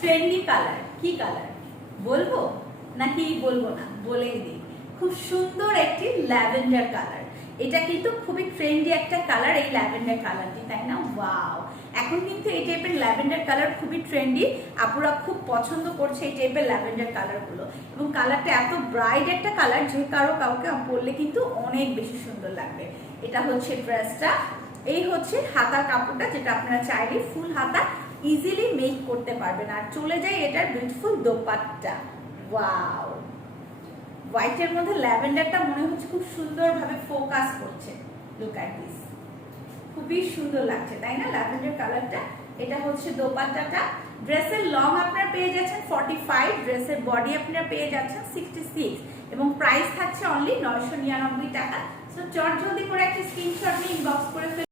Trendy colour. কি colour বলবো নাকি বলবো না, বলেই দিই। খুব সুন্দর একটি ল্যাভেন্ডার কালার। এটা কিন্তু খুবই ট্রেন্ডি একটা কালার, এই ল্যাভেন্ডার কালারটি, তাই না? ওয়াও, এখন কিন্তু এই টাইপের ল্যাভেন্ডার কালার খুবই ট্রেন্ডি। আপুরা খুব পছন্দ করছে এই টাইপের ল্যাভেন্ডার কালারগুলো, এবং কালারটা এত ব্রাইট একটা কালার যে কাউকে পরলে কিন্তু অনেক বেশি সুন্দর লাগবে। এটা হচ্ছে ড্রেসটা, এই হচ্ছে হাতার কাপড়টা, যেটা আপনারা চাইলে ফুল হাতা ইজিলি মেক করতে পারবেন। আর চলে যায় এটার বিউটিফুল দোপাট্টা। ওয়াও, হোয়াইটের মধ্যে ল্যাভেন্ডারটা মনে হচ্ছে খুব সুন্দরভাবে ফোকাস করছে। লুক অ্যাট দিস, খুবই সুন্দর লাগছে, তাই না ল্যাভেন্ডার কালারটা? এটা হচ্ছে দোপাট্টাটা। ড্রেসের লং আপনারা পেয়ে যাচ্ছেন 45, ড্রেসের বডি আপনারা পেয়ে যাচ্ছেন 66, এবং প্রাইস থাকছে অনলি 999 টাকা। সো চট জলদি করে একটা স্ক্রিনশট নিয়ে ইনবক্স করে